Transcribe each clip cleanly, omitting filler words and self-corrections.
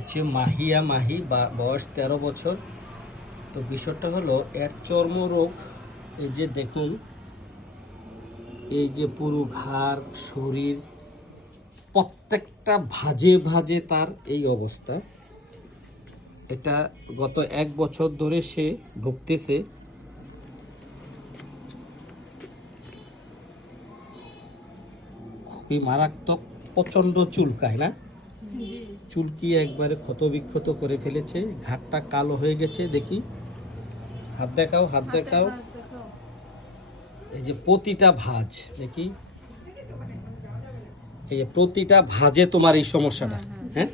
হচ্ছে মাহি বা বয়স 13 বছর। তো বিষয়টা হলো এর চর্মরোগ, এই যে দেখুন, এই যে পুরো ঘাড় শরীর প্রত্যেকটা ভাঁজে ভাঁজে তার এই অবস্থা। এটা গত 1 বছর ধরে সে ভুগতেছে। খুবই মারাত্মক, প্রচণ্ড চুলকায় না, চুলকিয়ে একবারে ক্ষতবিক্ষত করে ফেলেছে, ঘাটটা কালো হয়ে গেছে। দেখি, হাত দেখাও, হাত দেখাও। এই যে প্রতিটা ভাঁজ দেখি, এই যে প্রতিটা ভাঁজে তোমার এই সমস্যাটা। হ্যাঁ,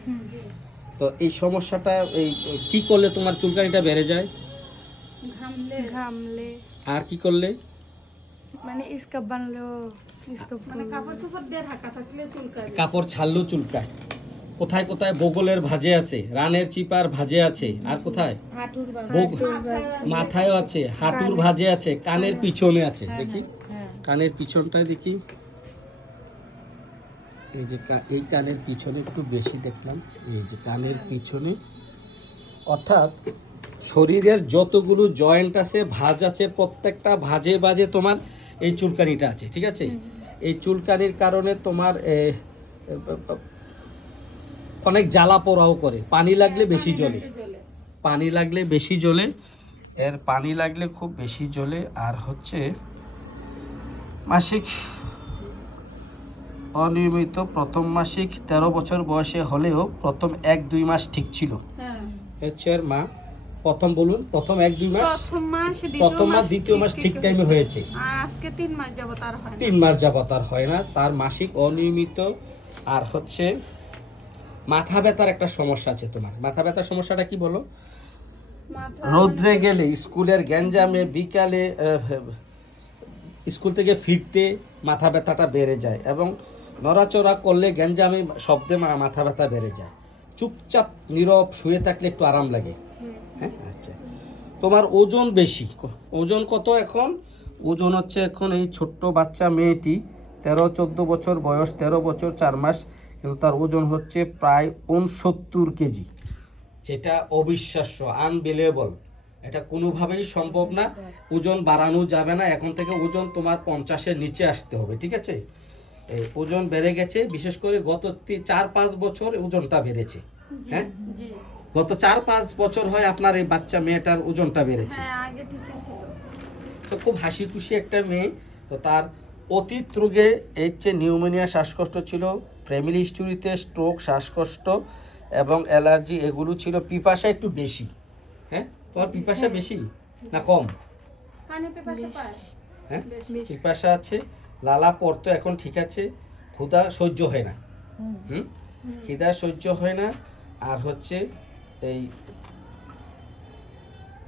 তো এই সমস্যাটা এই কি করলে তোমার চুলকানিটা বেড়ে যায়? ঘামলে আর কি করলে? মানে স্কার্ফ বানালেও, স্কার্ফ মানে কাপড় চোপড় দিয়ে ঢাকা থাকলে চুলকায়, কাপড় ছাড়লেও চুলকায়। কোথায় কোথায় বগলের ভাঁজে আছে, রানের চিপার ভাঁজে আছে, আর কোথায় মাথায়ও আছে, হাঁটুর ভাঁজে আছে, কানের পিছনে আছে। দেখি কানের পিছনটায় দেখি, এই যে এই কানের পিছনে একটু বেশি দেখলাম, এই যে কানের পিছনে। অর্থাৎ শরীরের যতগুলো জয়েন্ট আছে, ভাঁজ আছে, প্রত্যেকটা ভাঁজে ভাঁজে তোমার এই চুলকানিটা আছে। ঠিক আছে, এই চুলকানির কারণে তোমার অনেক জ্বালা পোড়াও করে, পানি লাগলে বেশি জ্বলে, পানি লাগলে বেশি জ্বলে, এর পানি লাগলে খুব বেশি জ্বলে। আর হচ্ছে মাসিক অনিয়মিত, প্রথম মাসিক 13 বছর বয়সে হলেও প্রথম 1-2 মাস ঠিক ছিল। হচ্ছে আর মা প্রথম, বলুন, প্রথম 1-2 মাস, প্রথম মাস দ্বিতীয় মাস ঠিক টাইমে হয়েছে, আজকে 3 মাস যাবত আর হয় না, 3 মাস যাবত আর হয় না। তার মাসিক অনিয়মিত। আর হচ্ছে মাথা ব্যথার একটা সমস্যা আছে তোমার। মাথা ব্যথার সমস্যাটা কি বলো? রোদ্রে গেলে, স্কুলের গ্যাঞ্জামে, বিকালে স্কুল থেকে ফিরতে মাথা ব্যথাটা বেড়ে যায়, এবং নড়াচড়া করলে গ্যাঞ্জামে শব্দে মাথা ব্যথা বেড়ে যায়। চুপচাপ নীরব শুয়ে থাকলে একটু আরাম লাগে। হ্যাঁ, আচ্ছা। তোমার ওজন বেশি, ওজন কত এখন? ওজন হচ্ছে এখন এই ছোট্ট বাচ্চা মেয়েটি 13-14 বছর বয়স, 13 বছর 4 মাস, কিন্তু তার ওজন হচ্ছে প্রায় 69 কেজি, যেটা অবিশ্বাস্য, আনবিলিভেবল। এটা কোনোভাবেই সম্ভব না, ওজন বাড়ানো যাবে না। এখন থেকে ওজন তোমার 50-এর নিচে আসতে হবে। ঠিক আছে, এই ওজন বেড়ে গেছে, বিশেষ করে গত 4-5 বছর ওজনটা বেড়েছে। হ্যাঁ, গত 4-5 বছর হয় আপনার এই বাচ্চা মেয়েটার ওজনটা বেড়েছে। তো খুব হাসি খুশি একটা মেয়ে। তো তার অতীত রোগে এই যে নিউমোনিয়া, শ্বাসকষ্ট ছিল, ফ্যামিলি হিস্টোরিতে স্ট্রোক, শ্বাসকষ্ট এবং অ্যালার্জি এগুলো ছিল। পিপাসা একটু বেশি। হ্যাঁ, তোমার পিপাসা বেশি না কম? হ্যাঁ, পিপাসা আছে, লালা পড়তো, এখন ঠিক আছে। ক্ষুধা সহ্য হয় না, খিদা সহ্য হয় না। আর হচ্ছে এই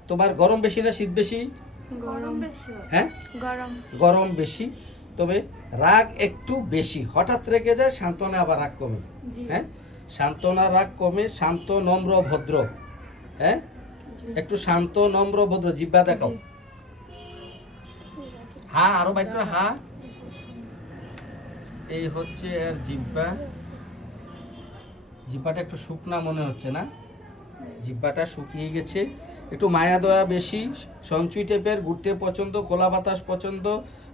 তোমার গরম বেশি না শীত বেশি? গরম বেশি। হ্যাঁ, গরম বেশি। তবে রাগ একটু বেশি, হঠাৎ রেগে যায়, সান্ত্বনা আবার রাগ কমে। হ্যাঁ, সান্ত্বনা রাগ কমে, শান্ত নম্র ভদ্র। হ্যাঁ, একটু শান্ত নম্র ভদ্র। জিহ্বা দেখাও, হ্যাঁ, আরো বাইর করে, হ্যাঁ। এই হচ্ছে এর জিহ্বা। জিহ্বাটা একটু শুকনা মনে হচ্ছে না? জিহ্বাটা শুকিয়ে গেছে। একটু মায়া দয়া বেশি, সঞ্চয় টাইপের, ঘুরতে পছন্দ, খোলা বাতাস পছন্দ,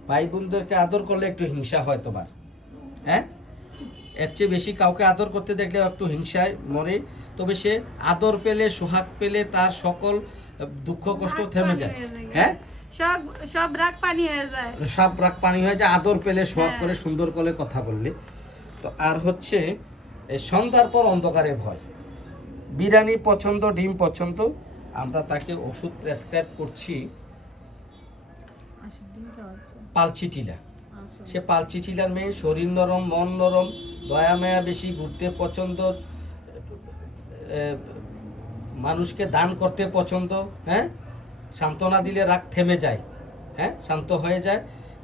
ভাই বোনদেরকে আদর করলে একটু হিংসা হয় তোমার। হ্যাঁ, এর চেয়ে বেশি কাউকে আদর করতে দেখলে একটু হিংসায় মরে। তবে সে আদর পেলে, সোহাগ পেলে তার সকল দুঃখ কষ্ট থেমে যায়। হ্যাঁ, সব রাগ পানি হয়ে যায়, সব রাগ পানি হয়ে যায় আদর পেলে, সোহাগ করে, সুন্দর করে কথা বললে। তো আর হচ্ছে সন্ধ্যার পর অন্ধকারে ভয়, বিরিয়ানি পছন্দ, ডিম পছন্দ। আমরা তাকে ওষুধ প্রেসক্রাইব করছি পালচিটিলা। সে পালচিটিলার মেয়ে, শরীর নরম, মন নরম, দয়া মায়া বেশি, ঘুরতে পছন্দ, মানুষকে দান করতে পছন্দ। হ্যাঁ, সান্ত্বনা দিলে রাগ থেমে যায়, হ্যাঁ, শান্ত হয়ে যায়।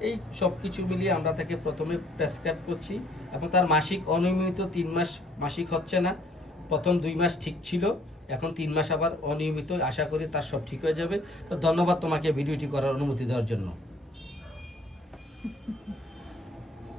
এই সব কিছু মিলিয়ে আমরা তাকে প্রথমে প্রেসক্রাইব করছি। এবং তার মাসিক অনিয়মিত, 3 মাস মাসিক হচ্ছে না। প্রথম 2 মাস ঠিক ছিল, এখন 3 মাস আবার অনিয়মিত। আশা করি তার সব ঠিক হয়ে যাবে। তো ধন্যবাদ তোমাকে ভিডিওটি করার অনুমতি দেওয়ার জন্য।